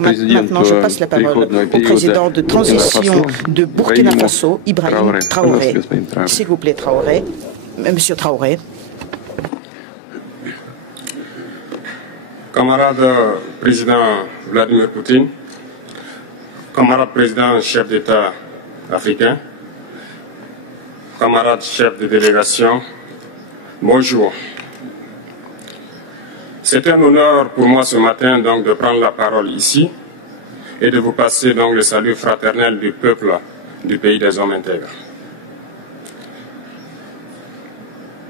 Maintenant, je passe la parole au président de transition de Burkina Faso, Ibrahim Traoré. S'il vous plaît, Traoré. Monsieur Traoré. Camarade président Vladimir Poutine, camarade président chef d'État africain, camarade chef de délégation, bonjour. C'est un honneur pour moi ce matin donc de prendre la parole ici et de vous passer donc le salut fraternel du peuple du pays des hommes intègres.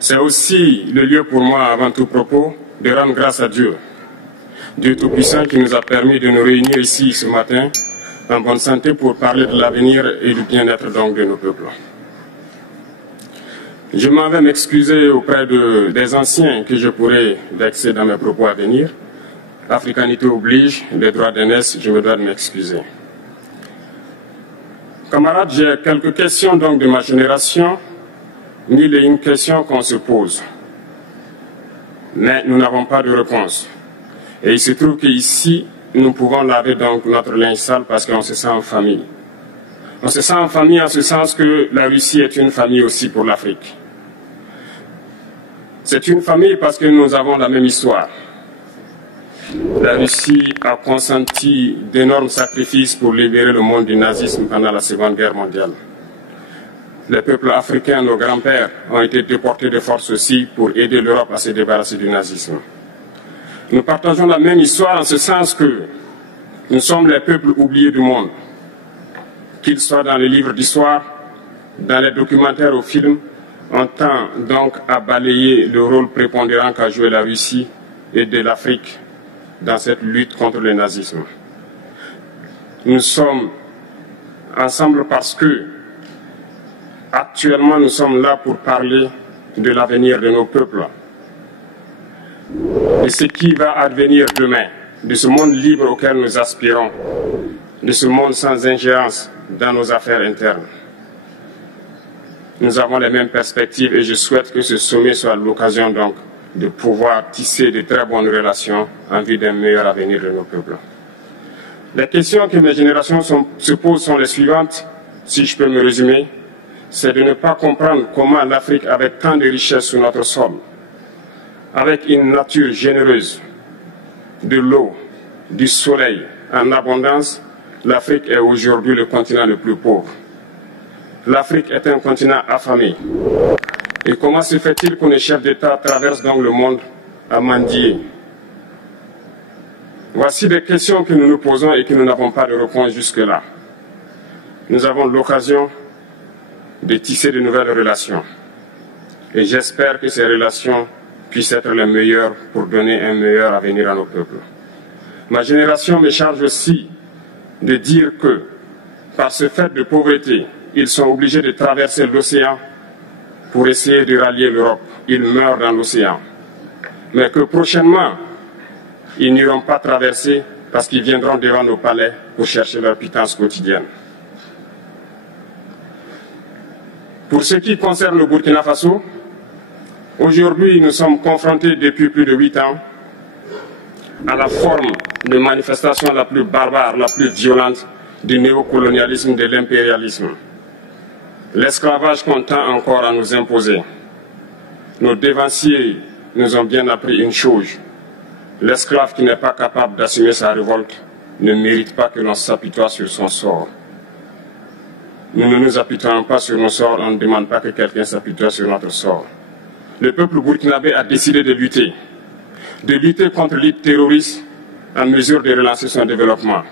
C'est aussi le lieu pour moi, avant tout propos, de rendre grâce à Dieu, Dieu Tout-Puissant qui nous a permis de nous réunir ici ce matin en bonne santé pour parler de l'avenir et du bien-être donc de nos peuples. Je m'en vais m'excuser auprès des anciens que je pourrais vexer dans mes propos à venir. Africanité oblige, les droits d'aînesse, je me dois de m'excuser. Camarades, j'ai quelques questions donc de ma génération, mille et une questions qu'on se pose. Mais nous n'avons pas de réponse. Et il se trouve qu'ici, nous pouvons laver donc notre linge sale parce qu'on se sent en famille. On se sent en famille en ce sens que la Russie est une famille aussi pour l'Afrique. C'est une famille parce que nous avons la même histoire. La Russie a consenti d'énormes sacrifices pour libérer le monde du nazisme pendant la Seconde Guerre mondiale. Les peuples africains, nos grands-pères, ont été déportés de force aussi pour aider l'Europe à se débarrasser du nazisme. Nous partageons la même histoire en ce sens que nous sommes les peuples oubliés du monde. Qu'ils soient dans les livres d'histoire, dans les documentaires ou films, on tend donc à balayer le rôle prépondérant qu'a joué la Russie et de l'Afrique dans cette lutte contre le nazisme. Nous sommes ensemble parce que actuellement nous sommes là pour parler de l'avenir de nos peuples, de ce qui va advenir demain, de ce monde libre auquel nous aspirons, de ce monde sans ingérence dans nos affaires internes. Nous avons les mêmes perspectives et je souhaite que ce sommet soit l'occasion donc de pouvoir tisser de très bonnes relations en vue d'un meilleur avenir de nos peuples. Les questions que mes générations se posent sont les suivantes, si je peux me résumer, c'est de ne pas comprendre comment l'Afrique, avec tant de richesses sur notre sol, avec une nature généreuse, de l'eau, du soleil en abondance, l'Afrique est aujourd'hui le continent le plus pauvre. L'Afrique est un continent affamé. Et comment se fait-il que les chefs d'État traversent donc le monde à mendier? Voici des questions que nous nous posons et que nous n'avons pas de réponse jusque-là. Nous avons l'occasion de tisser de nouvelles relations. Et j'espère que ces relations puissent être les meilleures pour donner un meilleur avenir à nos peuples. Ma génération me charge aussi de dire que, par ce fait de pauvreté, ils sont obligés de traverser l'océan pour essayer de rallier l'Europe. Ils meurent dans l'océan. Mais que prochainement, ils n'iront pas traverser parce qu'ils viendront devant nos palais pour chercher leur pitance quotidienne. Pour ce qui concerne le Burkina Faso, aujourd'hui nous sommes confrontés depuis plus de 8 ans à la forme de manifestation la plus barbare, la plus violente du néocolonialisme, de l'impérialisme. L'esclavage qu'on tend encore à nous imposer. Nos dévanciers nous ont bien appris une chose. L'esclave qui n'est pas capable d'assumer sa révolte ne mérite pas que l'on s'apitoie sur son sort. Nous ne nous apitoyons pas sur nos sorts, on ne demande pas que quelqu'un s'apitoie sur notre sort. Le peuple burkinabé a décidé de lutter contre l'île terroriste en mesure de relancer son développement.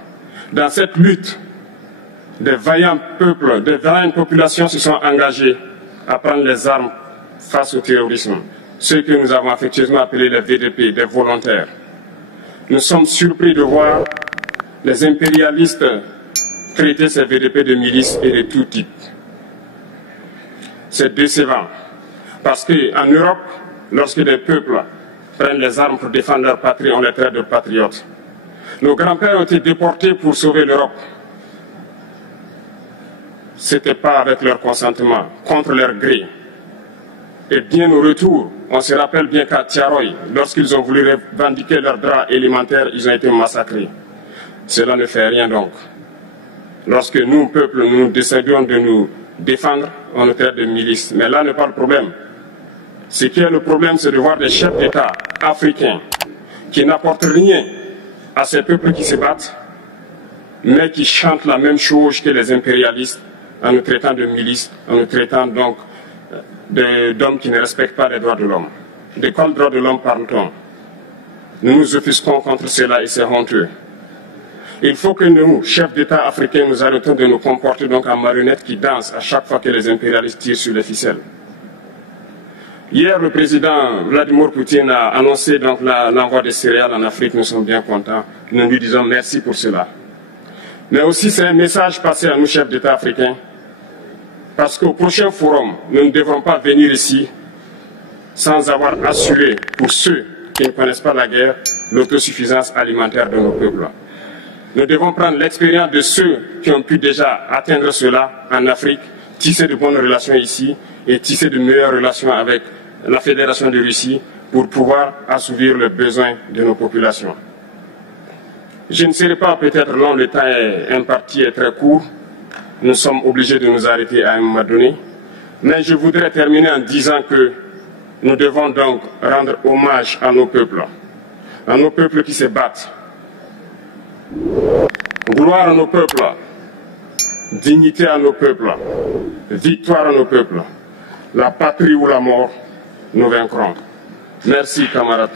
Dans cette lutte, des vaillants peuples, des vaillantes populations se sont engagées à prendre les armes face au terrorisme. Ceux que nous avons affectueusement appelés les VDP, des volontaires. Nous sommes surpris de voir les impérialistes traiter ces VDP de milices et de tout type. C'est décevant. Parce qu'en Europe, lorsque des peuples prennent les armes pour défendre leur patrie, on les traite de patriotes. Nos grands-pères ont été déportés pour sauver l'Europe. Ce n'était pas avec leur consentement, contre leur gré. Et bien au retour, on se rappelle bien qu'à Tiaroy, lorsqu'ils ont voulu revendiquer leurs droits élémentaires, ils ont été massacrés. Cela ne fait rien donc. Lorsque nous, peuple, nous décidons de nous défendre, on nous traite de milices. Mais là n'est pas le problème. Ce qui est le problème, c'est de voir des chefs d'État africains qui n'apportent rien à ces peuples qui se battent, mais qui chantent la même chose que les impérialistes en nous traitant de milices, en nous traitant donc d'hommes qui ne respectent pas les droits de l'homme. De quels droits de l'homme parle-t-on? Nous nous offusquons contre cela et c'est honteux. Il faut que nous, chefs d'État africains, nous arrêtons de nous comporter donc en marionnettes qui dansent à chaque fois que les impérialistes tirent sur les ficelles. Hier, le président Vladimir Poutine a annoncé donc l'envoi des céréales en Afrique. Nous sommes bien contents. Nous lui disons merci pour cela. Mais aussi, c'est un message passé à nous, chefs d'État africains, parce qu'au prochain forum, nous ne devrons pas venir ici sans avoir assuré, pour ceux qui ne connaissent pas la guerre, l'autosuffisance alimentaire de nos peuples. Nous devons prendre l'expérience de ceux qui ont pu déjà atteindre cela en Afrique, tisser de bonnes relations ici et tisser de meilleures relations avec la Fédération de Russie pour pouvoir assouvir les besoins de nos populations. Je ne serai pas peut-être long, le temps est imparti et très court. Nous sommes obligés de nous arrêter à un moment donné. Mais je voudrais terminer en disant que nous devons donc rendre hommage à nos peuples qui se battent. Gloire à nos peuples, dignité à nos peuples, victoire à nos peuples. La patrie ou la mort, nous vaincrons. Merci, camarades.